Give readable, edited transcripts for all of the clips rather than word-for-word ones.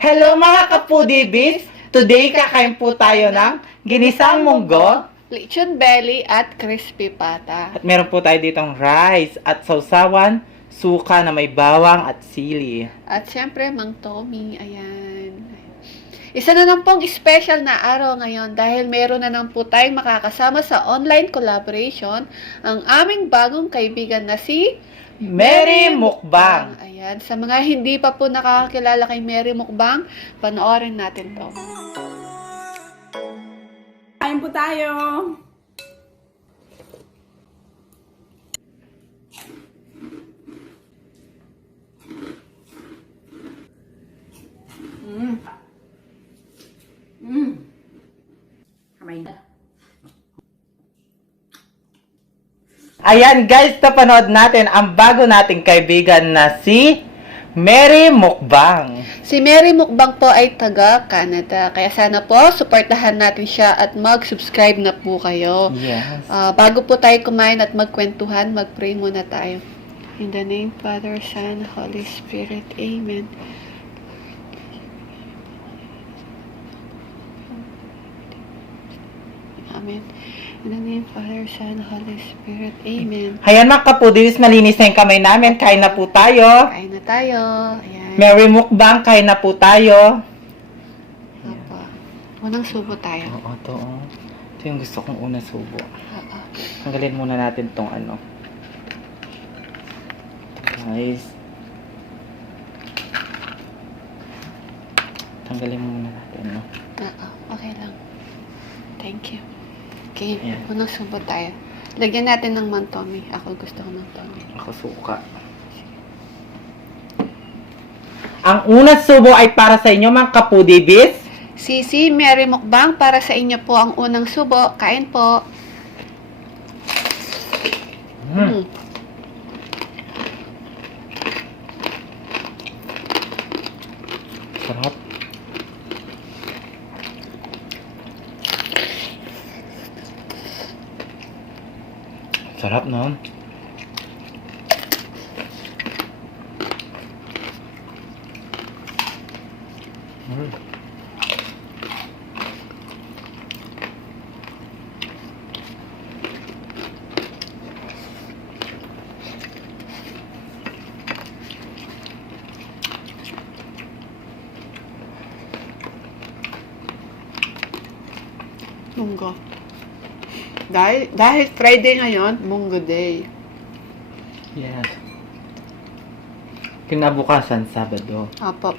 Hello mga kapudibis! Today kakain po tayo ng ginisang munggo. Lechon belly at crispy pata. At meron po tayo ditong rice at sausawan, suka na may bawang at sili. At syempre, Mang Tommy. Ayan. Isa na lang pong special na araw ngayon dahil meron na lang po tayong makakasama sa online collaboration ang aming bagong kaibigan na si Mary Mukbang! Ayan. Sa mga hindi pa po nakakakilala kay Mary Mukbang, panoorin natin to. Kain po tayo! Kamay na. Ayan guys, napanood natin ang bago nating kaibigan na si Mary Mukbang. Si Mary Mukbang po ay taga Canada. Kaya sana po, supportahan natin siya at mag-subscribe na po kayo. Yes. Bago po tayo kumain at magkwentuhan, mag-pray muna tayo. In the name, Father, Son, Holy Spirit. Amen. Amen. In the name, Father, Son, Holy Spirit. Amen. Ayan mga kapudibis, malinis na yung kamay namin. Kain na po tayo. Kain na tayo. Ayan. Mary Mukbang, kain na po tayo. Opo. Unang subo tayo. Oo, to. Ito yung gusto kong una subo. Oo. Tanggalin muna natin tong ano. Guys. Tanggalin muna natin, no? Oo. Okay lang. Thank you. Okay. Ayan. Unang subo tayo. Lagyan natin ng mantomi. Ako gusto ko ng tomi. Ako suka. Ang unang subo ay para sa inyo mga kapudibis. Sisi, Mary Mukbang, para sa inyo po ang unang subo. Kain po. Mm. Sarap. Sarap, no? Mm. Munggo. Dahil Friday ngayon, Munggo Day. Yes. Kinabukasan, Sabado. Apo.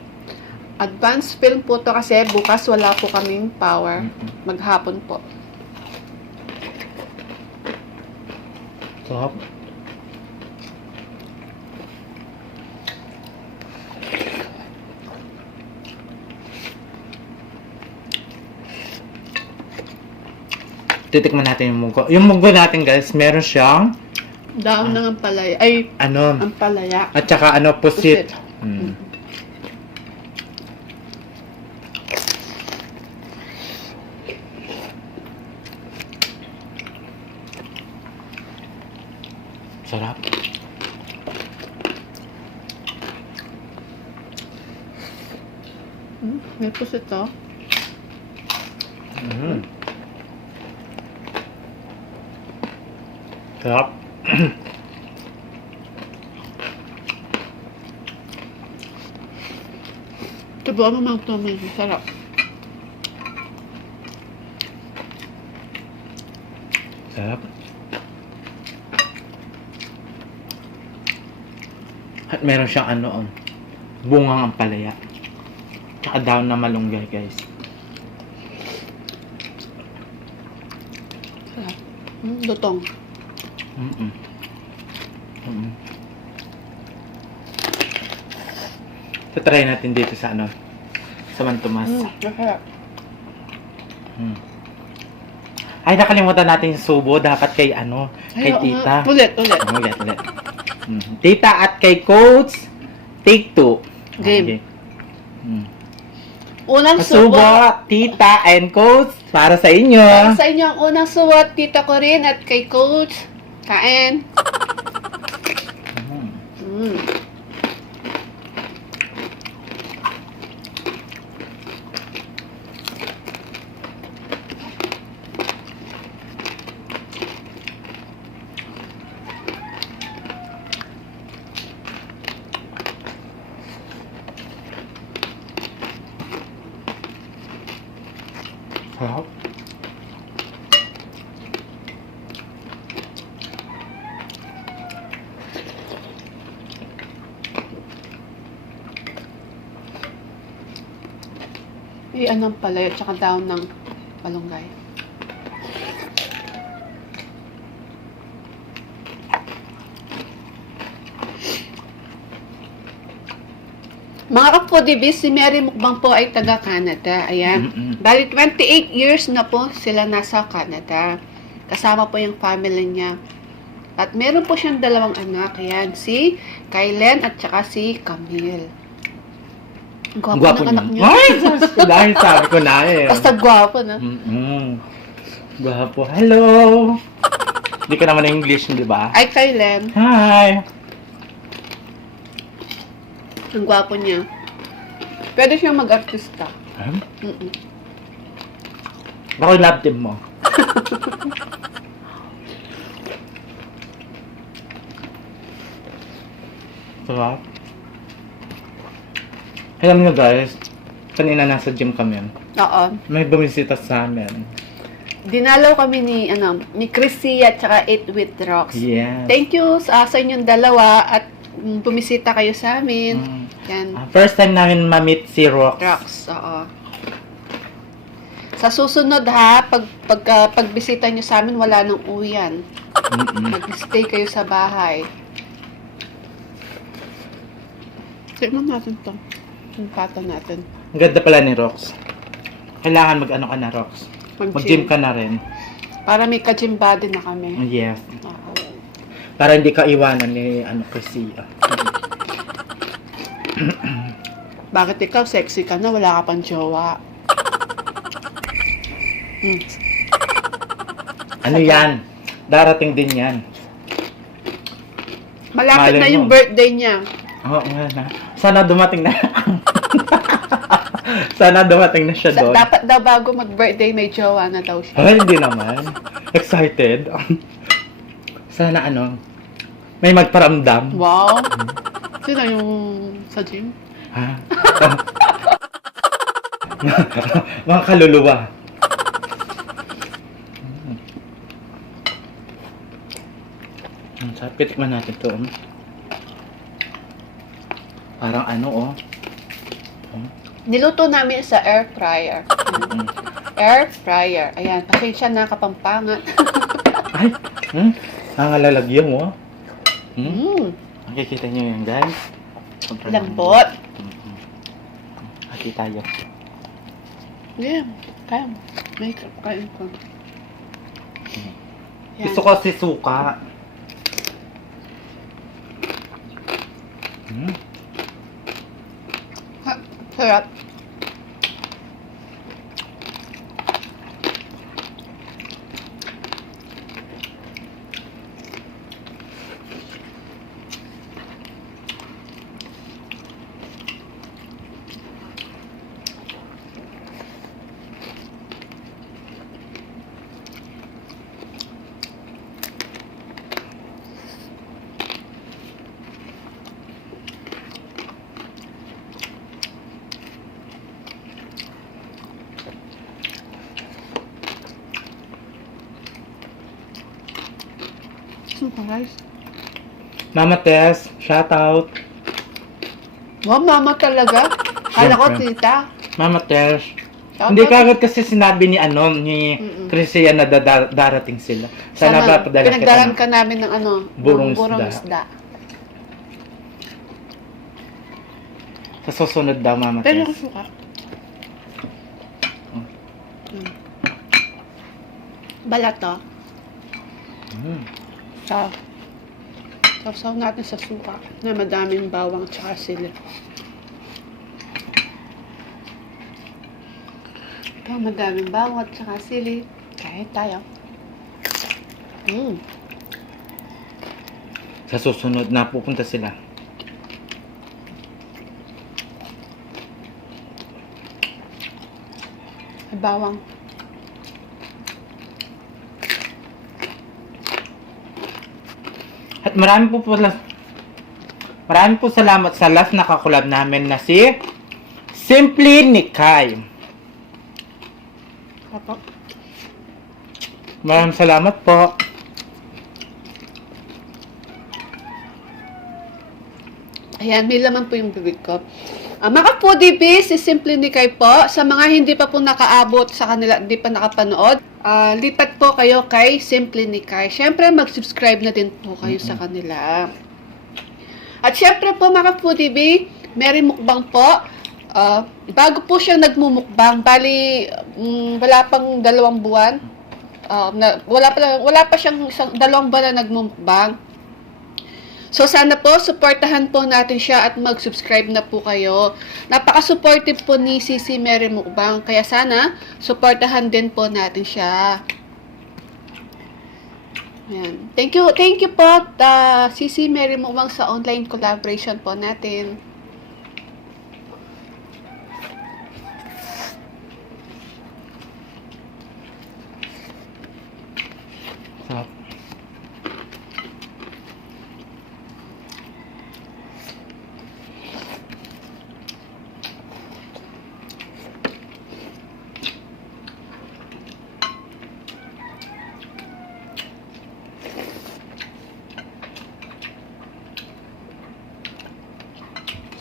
Advance film po to kasi bukas wala po kaming power. Maghapon po. Sarap. Titikman natin yung munggo. Yung munggo natin guys, meron siyang Daon ng ampalaya. Ay, ano, ampalaya. at saka ano, pusit. Pusit. Mm. Sarap. May pusit to. Mm. Sarap. Tubuan mo Mang Tommy. Sarap. Sarap. At meron siyang ano, bungang ampalaya. Tsaka daon na malunggay, guys. Sarap. Lutong. Mm-mm. Mm-mm. Try natin dito sa ano, sa Mantomas. Sarap. Mm. Ay, nakalimutan natin yung subo. Dapat kay ano, kay tita. Ulit. Ulit. Tita at kay coach, take 2. Game. Mm. Unang Subo, subo. tita and coach, para sa inyo. Para sa inyo ang unang subo, tita ko rin at kay coach. Kain. Mm. Sarap. Anong palay at saka daon ng malunggay. Mga ka-foodie, si Mary Mukbang po ay taga-Canada. Ayan. Bali, 28 years na po sila nasa Canada. Kasama po yung family niya. At meron po siyang dalawang anak. Ayan, si Kylen at saka si Camille. Ang gwapo ng anak niya. Ay, dahil sabi ko na eh. Basta gwapo na. Gwapo. Hello! Hindi ka naman English, di ba? Ay, Kylen. Hi! Ang gwapo niya. Pwede siyang mag-artista. Baka love team mo. Sarap. Alam nyo guys, kanina nasa gym kami. Oo. May bumisita sa amin. Dinalaw kami ni Chrissy at saka Eat with Rocks. Yes. Thank you sa inyong dalawa at bumisita kayo sa amin. Yan. First time namin ma-meet si Rox. Rocks, oo. Sa susunod ha, pagbisita nyo sa amin, wala nang uwian. Mag-stay kayo sa bahay. Tignan natin to. Yung pata natin. Ang ganda pala ni Rox. Kailangan mag-ano ka na, Rox. Mag-gym ka na rin. Para may ka-gym body na kami. Yes. Oo. Para hindi ka iwanan ni Chrissy. Bakit ikaw sexy ka na? Wala ka pang jowa. Ano yan? Darating din yan. Malapit Malay na mo. yung birthday niya. Oo nga na. Sana dumating na. Sana dumating na siya doon. Dapat daw bago mag-birthday, may jowa na daw siya. Ay, hindi naman. Excited. Sana may magparamdam. Wow! Sino yung sa gym? Ha? Mga kaluluwa. Sarap, titikman natin to. Parang Niluto namin sa air fryer. Air fryer. Ayan, pasensya na kapampangan. Ay! Nangalalagyan Makikita nyo yan, guys. Lambot. Hati tayo. Yeah, kaya mo. May kain ko. Yan. Gusto ko si suka. Sarap. Super guys. Mama Tess, shout out. Wow, mama talaga. Kala ko Siyempre. tita. Mama Tess. Shout Hindi out. kagad kasi sinabi ni Chrissy na darating sila. Sana ba padala kita pinagdalan ng ka namin ng burong isda. sa susunod daw, Mama Pero Tess. suka. Balat to. Sausaw natin sa suka na madaming bawang tsaka sili. Ito, madaming bawang at tsaka sili. Kahit tayo. Sa susunod na pupunta sila. May bawang. At marami po salamat sa last na kakulab namin na si Simply Nikay. Apo. Maraming salamat po. Ayan, may laman po yung bibig ko. Mga foodie bees, si Simply Nikay po. Sa mga hindi pa po nakaabot sa kanila, hindi pa nakapanood, lipat po kayo kay Simply Nikay. Siyempre, mag-subscribe na din po kayo sa kanila. At siyempre po, mga foodie bee, Mary Mukbang po. Bago po siya nagmumukbang, bali, wala pang 2 buwan. Wala pa siyang 2 buwan na nagmumukbang. So, sana po, supportahan po natin siya at mag-subscribe na po kayo. Napaka-supportive po ni Sisi Mary Mukbang. Kaya sana, supportahan din po natin siya. Ayan. Thank you po, Sisi Mary Mukbang sa online collaboration po natin. Sarap.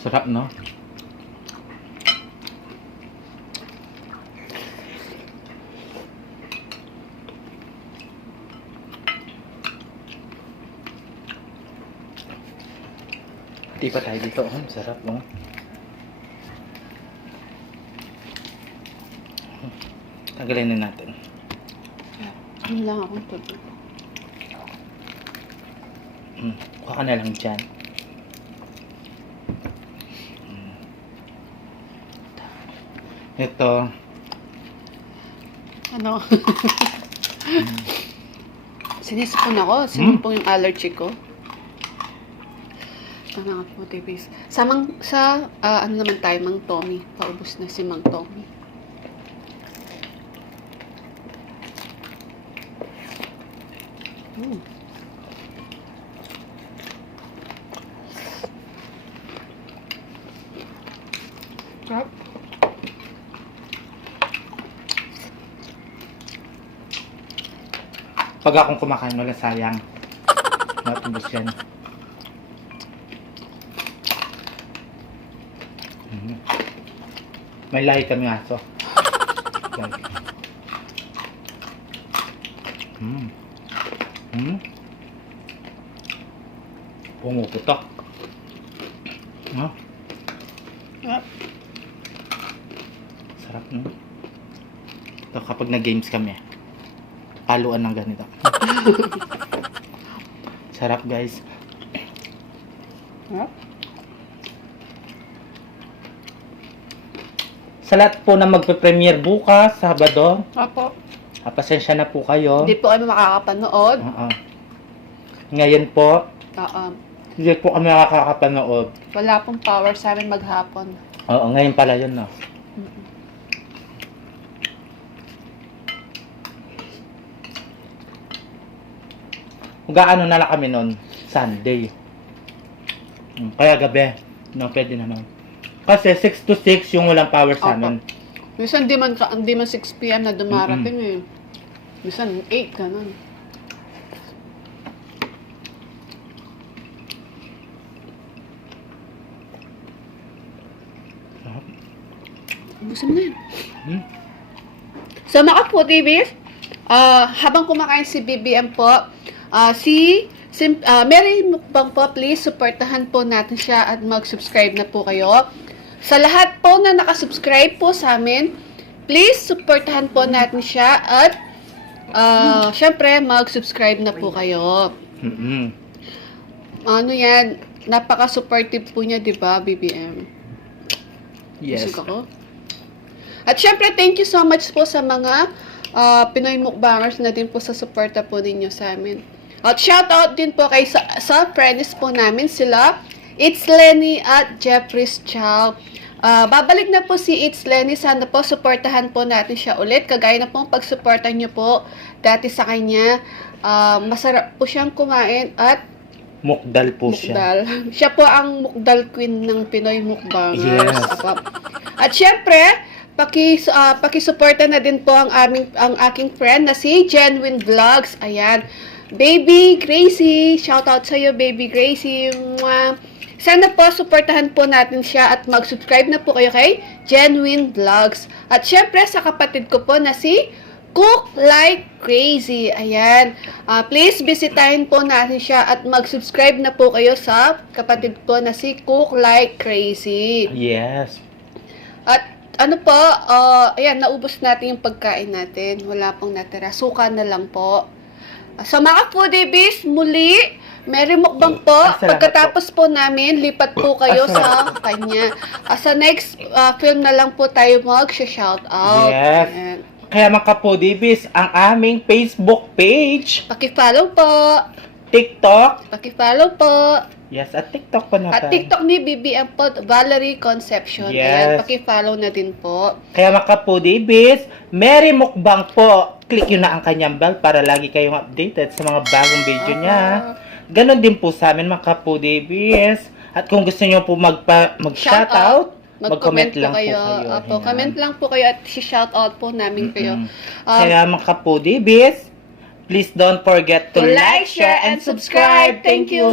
Sarap, no? Di pa tayo dito. Sarap, no? Tagalin na natin. Ano lang akong tubig. Kuha ka na lang dyan. Ito. Ano? Sinisipon ako. Sinumpong yung allergy ko. Ito na nga po, TVs. Sa ano naman tayo, Mang Tommy. Paubos na si Mang Tommy. Sarap. Pag akong kumakain, wala sayang. Matubos yan. May lahi kami aso. Pumuputok. No? Sarap, no? Ito kapag nag-games kami. Haluan ng ganito. Sarap, guys. Sa lahat po na magpe-premiere bukas, Sabado, Apo. pasensya na po kayo. Hindi po kami makakapanood. Ngayon po, Oo. hindi po kami nakakapanood. Wala pong power sa amin maghapon. Oo, ngayon pala yun, no? Gaano na lang kami nun? Sunday. Kaya gabi. No, pwede naman. Kasi 6 to 6 yung walang power sa amin. Minsan di man 6 p.m. na dumarating eh. Minsan 8 ganun. Busan na yan. So mga po, TVs, habang kumakain si BBM po, Mary Mukbang po, please, supportahan po natin siya at mag-subscribe na po kayo. Sa lahat po na nakasubscribe po sa amin, please, supportahan po natin siya at syempre, mag-subscribe na po kayo. Ano yan, napaka-supportive po niya, di ba, BBM? Yes. Busog ako. At syempre, thank you so much po sa mga Pinoy Mukbangers na din po sa suporta po ninyo sa amin. At shoutout din po kay sa friends po namin sila, It's Lenny at Jeffries Chow. Babalik na po si It's Lenny. Sana po supportahan po natin siya ulit. Kagaya na po ang pagsuporta niyo po dati sa kanya. Masarap po siyang kumain at Mukdal po siya. Siya po ang mukdal queen ng Pinoy Mukbangers. Yes. At syempre, Pakisuporta na din po ang aking friend na si Genuine Vlogs. Ayan. Baby Gracie, shout out sa iyo, Baby Gracie. Mwah. Sana po suportahan po natin siya at mag-subscribe na po kayo kay Genuine Vlogs. At syempre sa kapatid ko po na si Cook Like Crazy. Ayan. Please bisitahin po natin siya at mag-subscribe na po kayo sa kapatid ko na si Cook Like Crazy. Yes. At ano po, ayan, naubos natin yung pagkain natin. Wala pong natira. Suka na lang po. Sa mga foodie bis, muli, Merry Mukbang po. Salamat Pagkatapos po namin, lipat po kayo sa kanya. Sa next film na lang po tayo mag-shout out. Yes. Ayan. Kaya mga kapodibis, ang aming Facebook page, Paki-follow po. TikTok, Paki-follow po. yes, at TikTok pa natin. At TikTok ni BBM po, Valerie Conception. Yes. Ayan, paki-follow na din po. Kaya mga kapodibis, Merry Mukbang po. Click yun na ang kanyang bell para lagi kayong updated sa mga bagong video niya. Ganon din po sa amin mga kapodibis. At kung gusto niyo po mag-shoutout, mag-comment lang po kayo. Apo, comment lang po kayo at si-shoutout po namin kayo. Kaya mga kapodibis, please don't forget to like, share, and subscribe. Thank you.